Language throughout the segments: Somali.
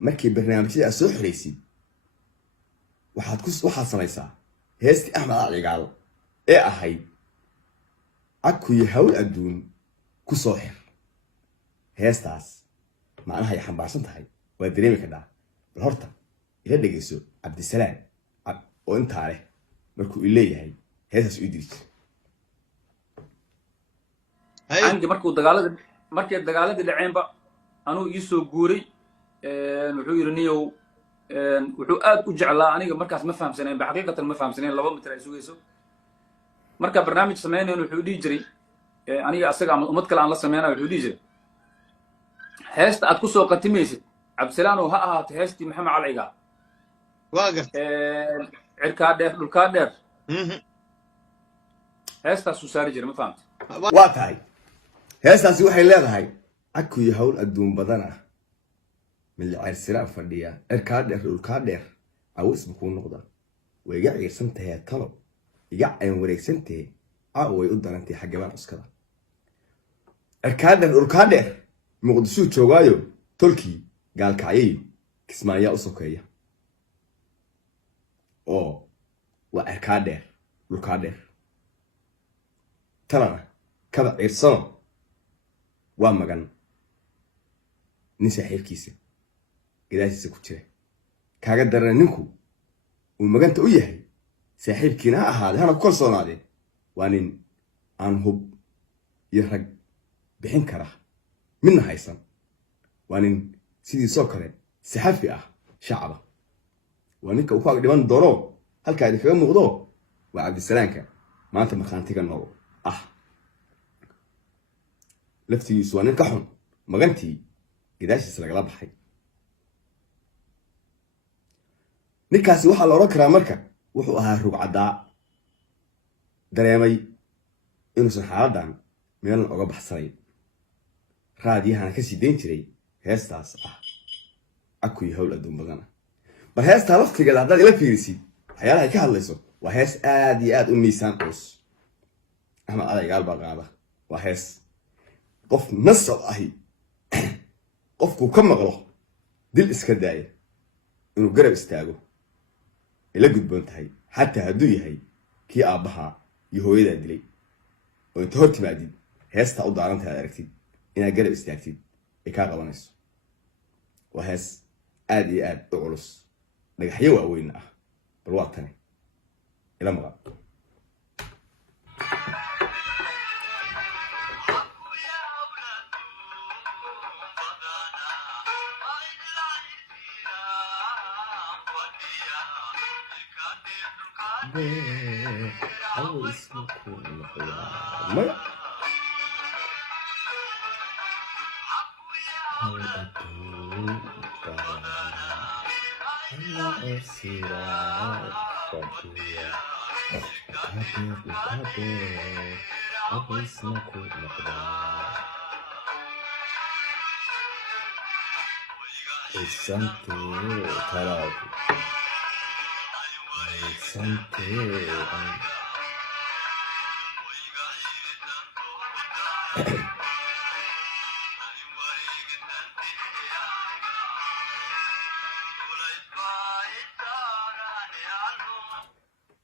markii barnaamijyada soo xireysid waxaad samaysaa heestii Axmed Caligaal ee ahayd akuyo hawl adduun ku soo xir heestaas macnaha ay xambaarsan tahay waa dareemi kartaa bal horta ila dhageyso Cabdisalaam oo intaa leh markuu leeyahay heestaas u diris angi markii dagaaladii dhaceenba anuu ii soo guuray wuxuu yiri niyow wuxuu aad u jeclaa aniga markaas ma fahamsaneen xaqiiqatan ma fahamsaneen 2 mitir ay sugayso marka barnaamij sameeyeen wuxuu dhigi jiray aniga asaga ama umad kale aan la sameeyay wuxuu dhigi jiray heesta aad ku soo qatimaysid Cabdisalaam oo ha ahaato heestii Maxamed Caligaal waaga cirka dheer dhulka dheer heestaas u saari jiray ma fahamtay waa tahay heestaasi waxay leedahay akuyo hawl adduun badan ah من العرسران فرديا الكادر والكادر أو اسمه كون نقطة ويجعي سنته طلب يجعي وريك سنته أو يقدر أنت حاجة ما أسكره الكادر والكادر مقدسو تشوغايو تركي قال كعيو كسمايا أسوكية أو والكادر والكادر ترى كذا عرسان وامجن نسي حيف كيسه gadaashiisa ku jira kaaga daran ninku uu maganta u yahay saaxiibkiina ahaade hana ku kalsoonaade waa nin aan hub iyo rag bixin kara midna haysan waa nin sidii soo kale saxafi ah shacaba waa ninka uu ku dhiman doono halka ay kaga muuqdo waa Cabdisalaamka maanta marxantiga nool laftigiisu waa nin ka xun magantii gadaashiisa lagala baxay ninkaasi waxa la oran karaa marka wuxuu ahaa rugcadaa dareemay inuusan xaaladan meel uga baxsanay raadiyahana ka sii deyn jiray heestaas akuyo hawl adduun badan bal heesta laftigeeda haddaad ila fiirisid waxyaalaha ay ka hadlayso waa hees aad iyo aad u miisaan culus Axmed Caligaal baa qaada waa hees qof nasab ahi qofku ka maqlo dil iska daaya inuu garab istaago ila gudboon tahay xataa hadduu yahay kii aabbaha iyo hooyada dilay oo inta hor timaadid heesta u daaran tahay aragtid inaad garab istaagtid ee ka qabanayso waa hees aad iyo aad u culus dhagaxyo waaweyn bal waa tani ila maqal أو اسمكم ما هو أدوب أنا أسيرا فضيا كبير أو اسمكم مقدار السنتي تراب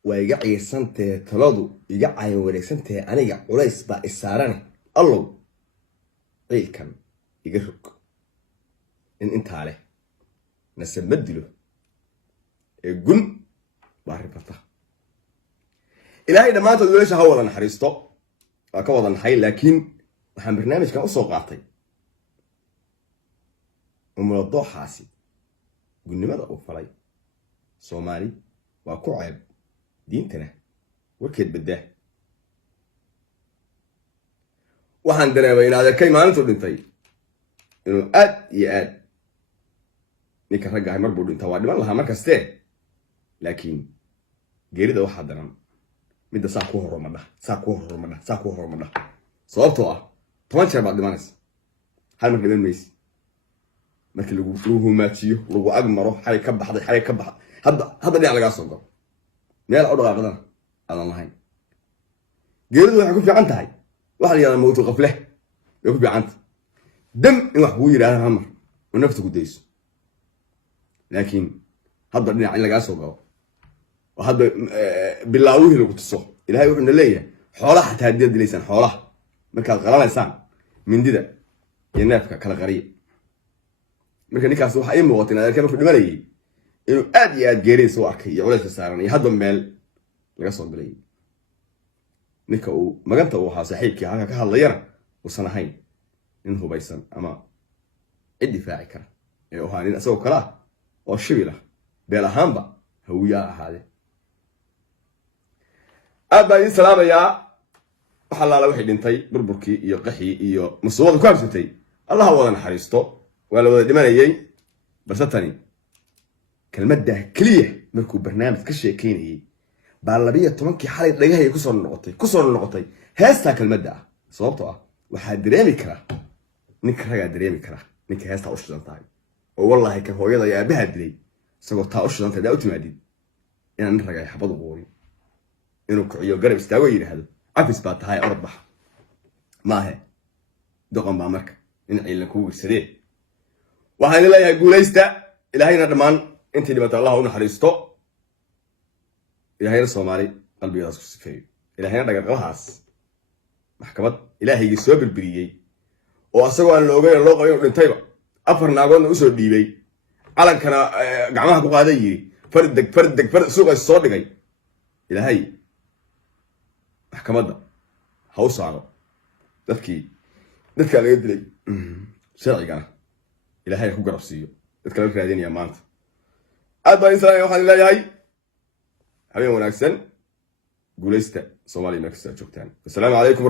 ويجع يسنته تلادو يجع يوريسنته أنا يجع وليس بقى السارني الله عيل كم يجرك إن أنت عليه نسب مدله الجن بعرفتها إلهي لما تقولش هو أنا حريصته أكوض أنا حي لكن وحن برنامج كان أصلا قاطي وموضوع حاسي قلنا ماذا أوفري صومالي وكعب دينتنا وكيد بده وحن درنا بين هذا كي ما نتقول انتي إنه ياد نيك رجع مربوط انت وادي والله ما كسته لكن geerida waxa daran mid saako hormada sababtoo ah 10 jeer baad dhimanaysa hal mar dhiman maysi markii lagu humaatiyo lagu agmaro xalay ka baxday hadda dhinac laga soo galo meel u dhaqaaqdana aan lahayn geeridu waxay ku fiican tahay waxa la yiraahdaa mawtu qafle way ku fiican dam in wax uu yiraahdo hamar oo naftu ku dayso laakiin hadda dhinac in lagaa soo galo oo hadda bilaawihii lagu tuso ilaahay wuxuuna leeyahay xoolaha xataa haddii aad dilaysaan xoolaha markaad qalanaysaan mindida iyo neefka kala qariya marka ninkaas waxa ay muuqatay in adeerkay markuu dhimanayay inuu aad iyo aad geeridiisa u arkay iyo culayska saaran iyo hadba meel laga soo galay ninka uu maganta uu ahaa saaxiibkii halka ka hadlayana uusan ahayn nin hubaysan ama cid difaaci kara ee uu ahaa nin asagoo kale ah oo shibil ah beel ahaanba hawiyaa ahaade aad baan idin salaamayaa waxa laala wixii dhintay burburkii iyo qaxii iyo musuubada ku habsatay allah wada naxariisto waa la wada dhimanayay balse tani kelmadda keliya markuu barnaamij ka sheekeynayay baa 12 xalay dhagahaya kusoo noqotay heestaa kelmadda ah sababtoo ah waxaa dareemi kara ninka ragaa dareemi kara ninka heestaa u shidan tahay oo wallahi kan hooyada iyo aabaha dilay isagoo taa u shidan tahay daa u timaadid inaan nin ragaa xabad u qoori inuu kiciyo garab istaago yidhaahdo cafis baa tahay orod baxa maahe doqon baa marka in ciilan kuu wirsadee waxaan leeyahay guulaysta ilaahayna dhammaan intii dhibata allah u naxariisto ilaahayna soomaali qalbigaas ku sifeeyo ilaahayna dhagarqabahaas maxkamad ilaahaygi soo birbiriyey oo asagoo aan la ogeyn loo qabo inuu dhintayba 4 naagoodna usoo dhiibay calankana gacmaha ku qaaday yiri fardeg suuqa soo dhigay ilaahay maxkamadda ha u saaro dadka laga dilay sharcigana ilaahay ku garab siiyo dadka laga raadinaya maanta aad baan insaan waxaan leeyahay habeen wanaagsan guulaysta Soomaaliya ma kasta joogtaan assalaamu calaykum